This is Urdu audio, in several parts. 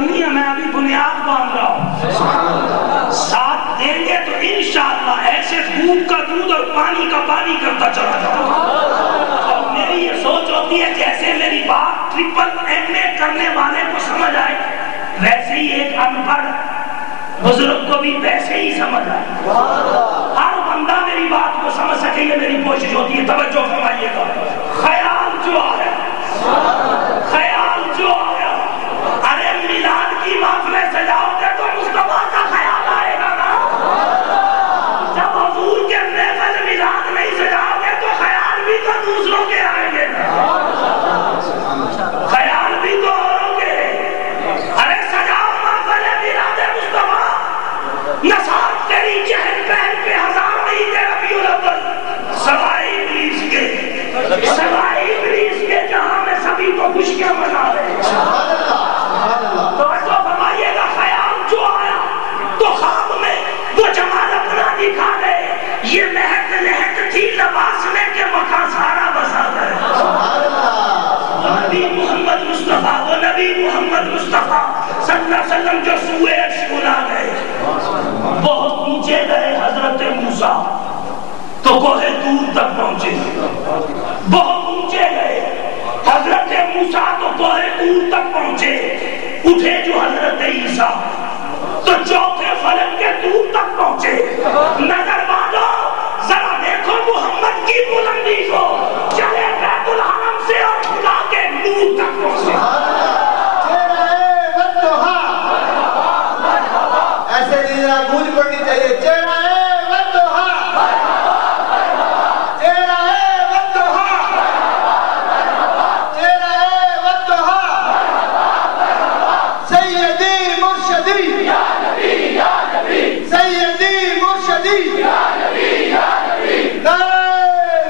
کرنی ہے، میں ابھی بنیاد باندھ رہا ہوں، ساتھ دیں گے تو انشاءاللہ ایسے دودھ کا دودھ اور پانی کا پانی کرتا چلا جاتا۔ اور میری یہ سوچ ہوتی ہے جیسے میری بات MA کرنے والے کو سمجھ آئے، ویسے ہی ایک ان پڑھ بزرگ کو بھی ویسے ہی سمجھ آئے، ہر بندہ میری بات کو سمجھ سکے، یہ میری کوشش ہوتی ہے۔ توجہ فرمائیے گا، خیال جو آیا، خیال جو آیا، ارے میلاد کی محفلیں سجاؤ گے تو مصطفیٰ کا خیال آئے گا نا، جب حضور کے محفل میلاد نہیں سجاؤ گے تو خیال بھی تو دوسروں کے آئیں گے نا، خیال بھی تو اوروں کے، ارے سجاؤ محفل میلاد مصطفیٰ، نثار تیری چہل پہل پہ ہزار نہیں دے ربیع الاول، سوائے ابلیس کے، سوائے ابلیس کے جہاں میں سبھی کو خوشیاں منا رہے ہیں۔ توجہ فرمائیے گا، خیال جو آیا تو خواب میں وہ جمال اپنا دکھا گئے، یہ مہک لہک تھی لباس میں کہ مکان سارا بسا گئے۔ وہ نبی محمد مصطفیٰ، وہ نبی محمد مصطفیٰ صلی اللہ علیہ وسلم جو سوئے عرش بلا گئے، بہت نیچے گئے حضرت موسیٰ تو کوہ طور تک پہنچے، بہت نیچے گئے حضرت موسیٰ تو کوہ طور تک پہنچے، اٹھے جو حضرت عیسیٰ تو چوتھے فلک کے طور تک پہنچے۔ نظر والو ذرا دیکھو محمد کی بلندی کو، چلے بیت الحرم سے اور خدا کے نور تک پہنچے۔ ایسے دینا گونج پڑنی چاہیے، چہرہ والدوحہ، چہرہ والدوحہ، چہرہ والدوحہ، سیدی مرشدی یا نبی یا نبی، سیدی مرشدی یا نبی یا نبی، نعرہ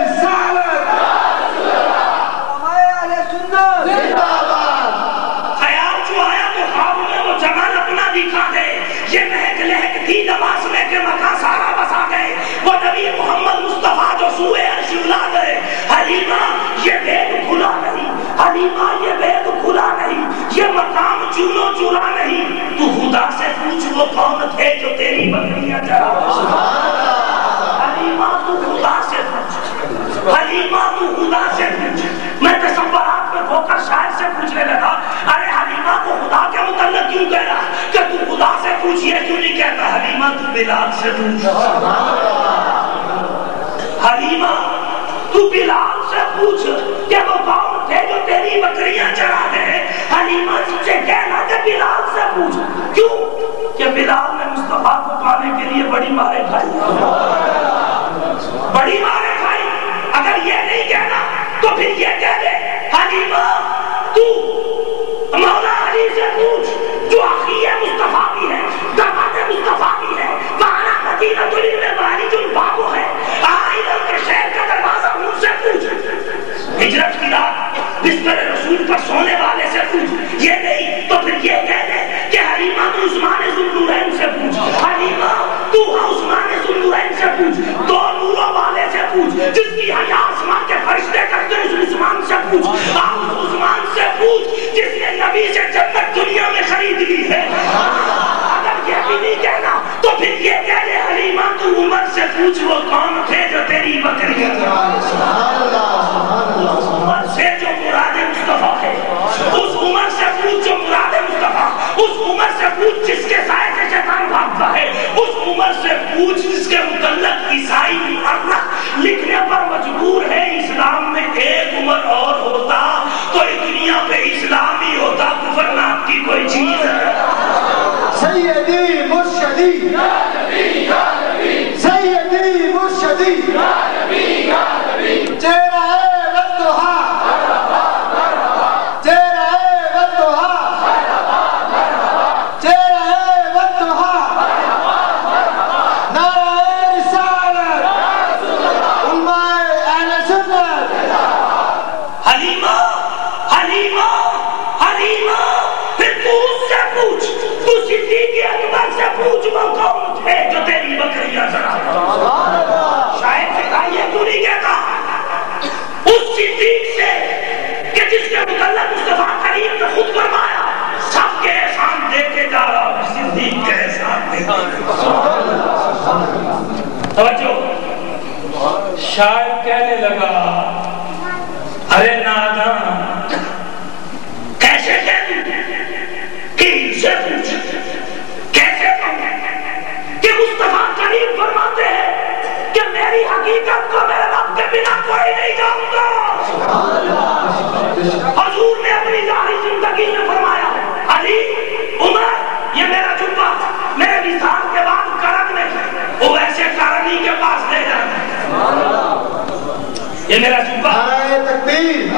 رسالت یا رسول اللہ، ہمارے اہل سنت زندہ باد۔ خیال جو آیا تو خواب میں وہ جمال اپنا دکھا دے، یہ مہک لہک تھی لباس میں کہ مکان سارا بسا گئے، وہ نبی محمد مصطفیٰ جو سوئے عرش الا گئے۔ حلیمہ یہ بید کھلا نہیں، حلیمہ یہ بید کھلا نہیں، یہ مقام چونو چورا نہیں، تو خدا سے پوچھ وہ کون تھے جو تیری بکریاں چرا رہے۔ حلیمہ تو خدا سے پوچھ، حلیمہ تو خدا سے پوچھ۔ میں تصورات میں کھو کر شاعر سے پوچھنے لگا، ارے حلیمہ کو خدا کے متعلق کیوں کہہ رہا کہ تو خدا سے پوچھئے کیوں نہیں کہتا؟ حلیمہ تو بلال سے پوچھ، حلیمہ تو بلال سے پوچھ کہ وہ کون تھے جو تیری بکریاں چرا گئے۔ حلیمہ تجھے کہنا کہ بلال سے پوچھ، کیوں کہ بلال نے مصطفیٰ کو پانے کے لیے بڑی مارے کھائی، بڑی مارے کھائی۔ اگر یہ نہیں کہنا تو پھر یہ کہہ دے حلیمہ تو مولا علی سے پوچھ جو اخی مصطفیٰ بھی ہے، داماد مصطفیٰ بھی ہے، وہاں مدینہ دلی میں بارج البابو ہے، آئیدل کے شہر کا دروازہ ان سے پوچھ، ہجرت کی رات بستر رسول پر سونے والے سے پوچھ۔ یہ نہیں تو پھر یہ کہہ دے کہ حلیمہ تو عثمان ذوالنورین سے پوچھ، حلیمہ تو عثمان ذوالنورین سے پوچھ، دو نوروں والے سے پوچھ، جس کی حیا آسمان کے فرشتے کرتے اس عثمان سے پوچھ، آپ عثمان سے پوچھ جس نے نبی سے جنت دنیا میں خرید لی ہے۔ اگر یہ بھی نہیں کہنا تو پھر یہ کہہ دے حلیمہ تو عمر سے پوچھ وہ کون تھے جو تیری بکریاں عمر سے جو مراد مصطفیٰ ہے، اس عمر سے پوچھ جو مراد مصطفیٰ، اس عمر سے پوچھ جس کے سائے سے شیطان بھاگتا ہے، اس عمر سے پوچھ جس کے متعلق عیسائی مورخ لکھنے پر مجبور ہے اسلام میں ایک عمر اور ہوتا تو دنیا پہ اسلام ہی ہوتا، کفر نام کی کوئی چیز ہے۔ سیدی مرشدی یا نبی یا نبی، سیدی مرشدی یا نبی یا نبی، چہرہ والدوحہ، چہرہ والدوحہ، چہرہ والدوحہ، نعرہ رسالت امہ اہل سنت۔ حلیمہ حلیمہ حلیمہ پھر تو اس سے پوچھ، تو صدیق اکبر سے پوچھ وہ کون تھے جو تیری بکریاں چرا رہے۔ شاید خدا یہ تو نہیں کہتا اس صدیق سے کہ جس کے متعلق مصطفیٰ کریم نے خود فرمایا سب کے احسان دے کے جا رہا ہوں، صدیق کے احسان دے کے۔ توجہ، شاید کہنے لگا ارے نادان کیسے کہہ دوں کہ ان سے پوچھ، کیسے کہوں کہ مصطفیٰ کریم فرماتے ہیں کہ میری حقیقت کو میرے رب کے بنا کوئی نہیں جانتا۔ حضور نے اپنی ظاہری زندگی میں فرمایا علی عمر یہ میرا جبہ میرے وصال کے بعد کرم میں وہ ایسے کرنی کے پاس لے جانا، یہ میرا جبہ۔ نعرہ تکبیر،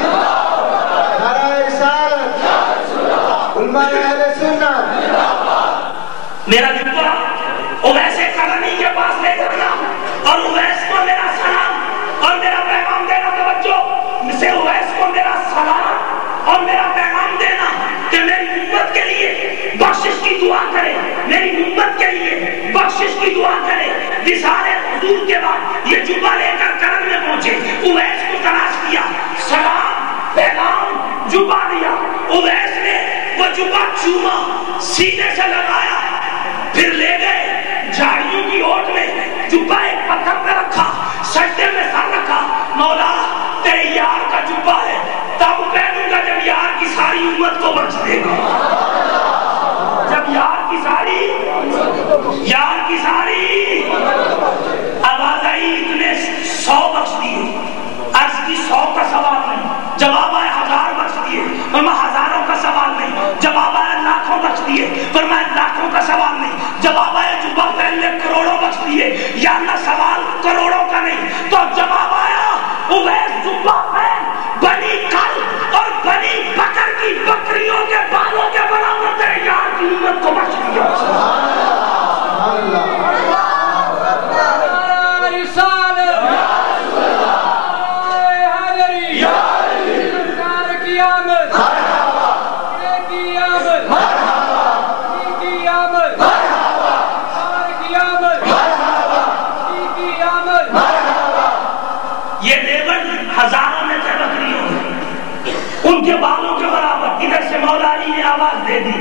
نعرہ رسالت، علماء اہل سنت، میرا جبہ اویس کرنی کے پاس لے جانا اور اویس کو میرا سلام اور میرا پیغام دینا۔ توجہ، سے اویس کو میرا سلام اور میرا پیغام دینا کہ میری امت کے لیے بخشش کی دعا کرے، میری امت کے لیے بخشش کی دعا کرے۔ وصال حضور کے بعد یہ جبہ لے کر کرن میں پہنچے، اویس کو تلاش کیا، سلام پیغام جبہ دیا۔ اویس نے وہ جبہ چوما، سینے سے لگایا، پھر لے گئے جھاڑیوں کی اوٹ میں، جبہ ایک پتھر پہ رکھا، سجدے میں سر رکھا، مولا تیرے یار کا جبہ ہے، تب پہنوں گا جب یار کی ساری امت کو بخش دے گا، جب یار کی ساری آواز آئی اتنے 100 بخش دیے، عرض کی 100 کا سوال نہیں، جواب آئے 1000 بخش دیے، فرمایا ہزاروں کا سوال نہیں، جواب آیا لاکھوں بخش دیے، فرمایا لاکھوں کا سوال نہیں، جواب آیا جبہ پہننے کروڑوں بخش دیے، یا اللہ سوال کروڑوں کا نہیں، تو جواب آیا اویس جبہ پہن بنی کل اور بنی بکر کی بکریوں کے بالوں کے برابر تیرے یار کی امت کو بخش دیا۔ ان کے بالوں کے برابر، ادھر سے مولا علی نے آواز دے دی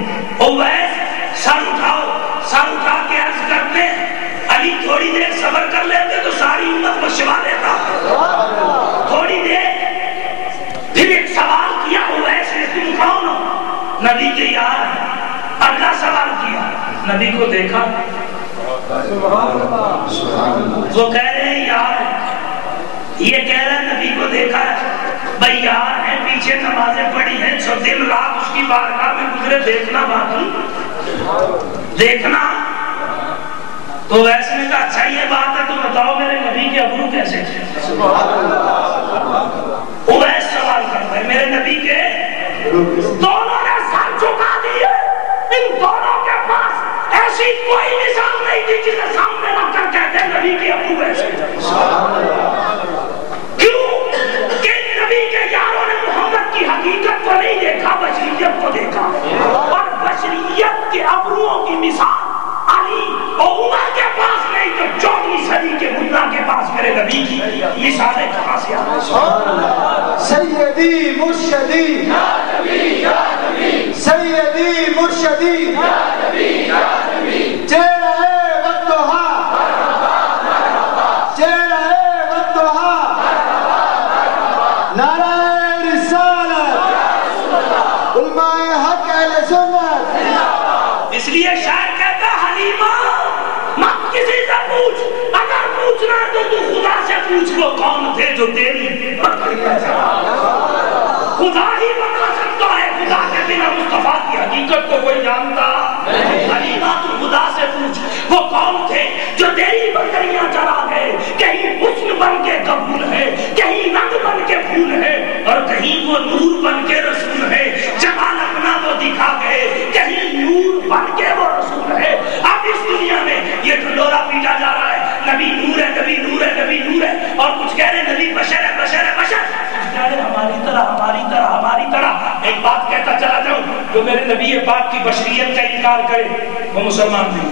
اویس سر اٹھا کے عرض کرتے علی تھوڑی دیر صبر کر لیتے تو ساری امت کو شفا دیتا، تھوڑی دیر۔ پھر ایک سوال کیا اویس نے، تم کون ہو؟ نبی کے یار۔ اگلا سوال کیا، نبی کو دیکھا، وہ کہہ رہے ہیں یار، یہ کہہ رہے ہیں نبی کو دیکھا ہے، بھئی یار ہے، پیچھے نمازیں پڑھی ہیں، جو دن رات اس کی بارگاہ میں گزرے، دیکھنا باقی دیکھنا۔ تو ویسے نے کہا اچھا یہ بات ہے تو بتاؤ میرے نبی کے ابرو کیسے تھے؟ اویس سوال کرتا ہے میرے نبی کے دونوں نے سر جھکا دیے، ان دونوں کے پاس ایسی کوئی مثال نہیں تھی جسے سامنے رکھ کر کہتے ہیں نبی کے ابرو ایسے حقیقت کو نہیں دیکھا، بشریت کو دیکھا، اور بشریت کے ابروؤں کی مثال علی اور عمر کے پاس نہیں تو 14ویں صدی کے ملا کے پاس میرے نبی کی مثالیں کہاں سے آئیں؟ سیدی مرشدی یا نبی یا نبی، سیدی مرشدی یا نبی یا نبی، چہرہ والضحیٰ چہرہ والضحیٰ، نعرہ اس لیے شاعر کہتا حلیمہ مت کسی سے پوچھ، اگر پوچھنا تو تو خدا سے پوچھ لو کون تھے جو تیری بکریاں چراتے، خدا ہی بتا سکتا ہے، خدا کے بنا مصطفیٰ کی حقیقت کو کوئی جانتا نہیں۔ حلیمہ تو خدا سے پوچھ وہ کون تھے جو تیری بکریاں چرا گئے، کہیں حسن بن کے قبول ہے، کہیں رنگ بن کے پھول ہے، اور کہیں وہ نور بن کے رسول ہے، جمال اپنا وہ دکھا گئے، کہیں نور بن کے وہ رسول ہے۔ اب اس دنیا میں یہ ڈھنڈورا پیٹا جا رہا ہے، نبی نور ہے، نبی نور ہے، نبی نور ہے، اور کچھ کہہ رہے نبی بشر ہے، بشر ہے، بشر، کچھ کہہ رہے ہماری طرح، ہماری طرح، ہماری طرح۔ ایک بات کہتا چلا جاؤں، جو میرے نبی پاک کی بشریت کا انکار کرے وہ مسلمان نہیں،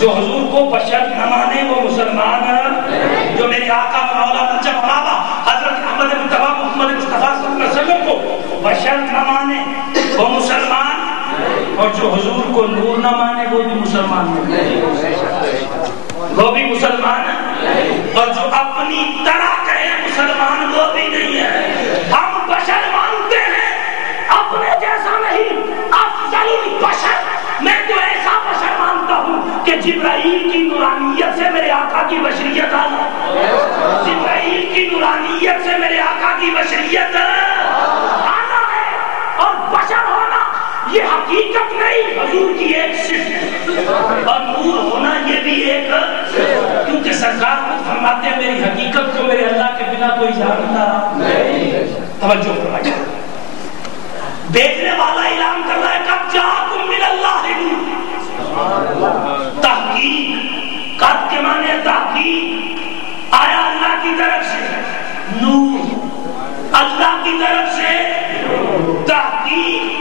جو حضور کو بشر نہ مانے وہ مسلمان ہے، جو میرے آقا مولانا جب بابا حضرت احمد مصطفیٰ محمد مصطفیٰ صلی اللہ علیہ وسلم کو بشر نہ مانے وہ مسلمان اور جو حضور کو نور نہ مانے وہ بھی مسلمان نہیں، وہ بھی مسلمان ہے، اور جو اپنی طرح کہے مسلمان وہ بھی نہیں ہے۔ ہم بشر مانتے ہیں، اپنے جیسا نہیں، افضل البشر۔ میں تو ایسا بشر مانتا ہوں کہ جبرائیل کی نورانیت سے میرے آقا کی بشریت آنا، جبرائیل کی نورانیت سے میرے آقا کی بشریت آنا ہے، اور بشر ہونا یہ حقیقت نہیں، حضور کی ایک صفت، اور نور ہونا یہ بھی ایک، کیونکہ سرکار خود فرماتے ہیں میری حقیقت کو میرے اللہ کے بنا کوئی جانتا نہیں۔ توجہ فرمائیے، دیکھنے والا اعلان کر رہا ہے قد جاءکم من اللہ نور، تحقیق، قد کے معنی تحقیق، آیا اللہ کی طرف سے نور، اللہ کی طرف سے تحقیق،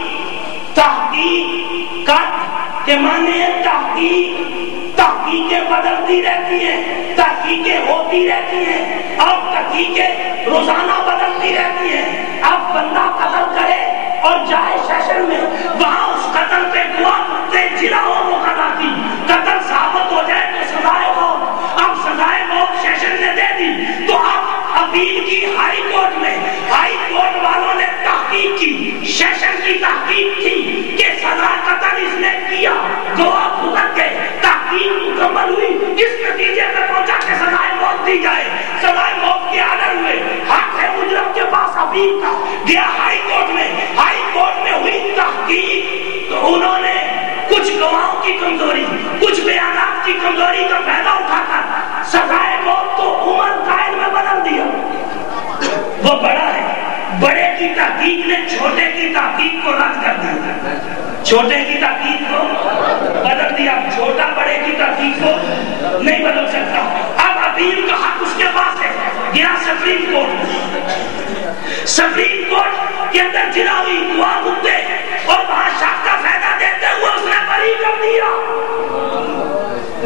تحقیق، قد کے معنی تحقیق، تحقیقیں بدلتی رہتی ہیں، تحقیقیں ہوتی رہتی ہیں، اور تحقیقیں روزانہ بدلتی رہتی ہیں۔ اب بندہ قتل کرے اور جائے سیشن میں، وہاں اس قتل پہ گواہ کرتے جلا ہو مقررہ کی، قتل ثابت ہو جائے تو سزائے موت۔ اب سزائے موت سیشن نے دے دی تو اب اپیل کی ہائی کورٹ میں، ہائی کورٹ والوں نے تحقیق کی، سیشن کی تحقیق تھی کہ سزا قتل اس نے کیا، گواہ بھگت گئے، تحقیق مکمل ہوئی، اس نتیجے پہ پہنچا کہ سزائے موت دی جائے، سزائے موت کے آرڈر ہوئے، حق ہے مجرم کے پاس اپیل کا، گیا ہائی کورٹ میں، ہائی کورٹ میں ہوئی تحقیق تو انہوں نے کچھ گواہوں کی کمزوری، کچھ بیانات کی کمزوری کا فائدہ اٹھا کر سزائے موت تو عمر قائد میں بدل دیا۔ وہ بڑا ہے، بڑے کی تحقیق نے چھوٹے کی تحقیق کو رد کر دیا، چھوٹے کی تحقیق کو بدل دیا، چھوٹا بڑے کی تحقیق کو نہیں بدل سکتا۔ اب اپیل کا حق اس کے پاس ہے، گیا سپریم کورٹ، سپریم کورٹ کے اندر جلا ہوئی، گواہ بھگتے اور بادشاہ کا فائدہ دیتے ہوئے اس نے بری کر دیا۔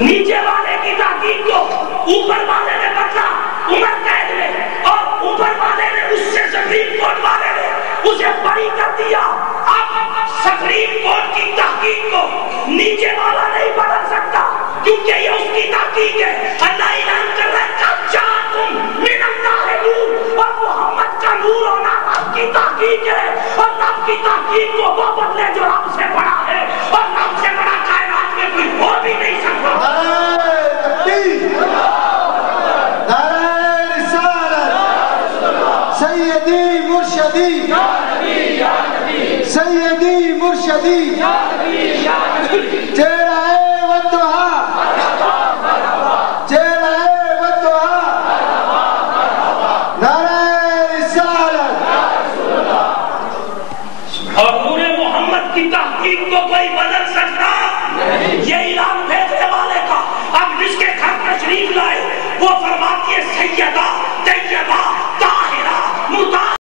نیچے والے کی تحقیق کو اوپر والے نے بدلا عمر قید میں، اور اوپر والے نے اس سے سپریم کورٹ والے نے اسے بری کر دیا۔ اب سپریم کورٹ کی تحقیق کو نیچے والا نہیں بدل سکتا، کیونکہ یہ اس کی تحقیق ہے۔ اللہ اعلان کر رہا ہے قد جاءکم من اللہ نور، اور محمد کا نور ہونا رب کی تحقیق ہے، اور رب کی تحقیق کو وہ بدلے جو رب سے بڑا ہے، اور رب سے بڑا کائنات میں کوئی ہو بھی نہیں سکتا۔ سیدی مرشدی، سیدی مرشدی،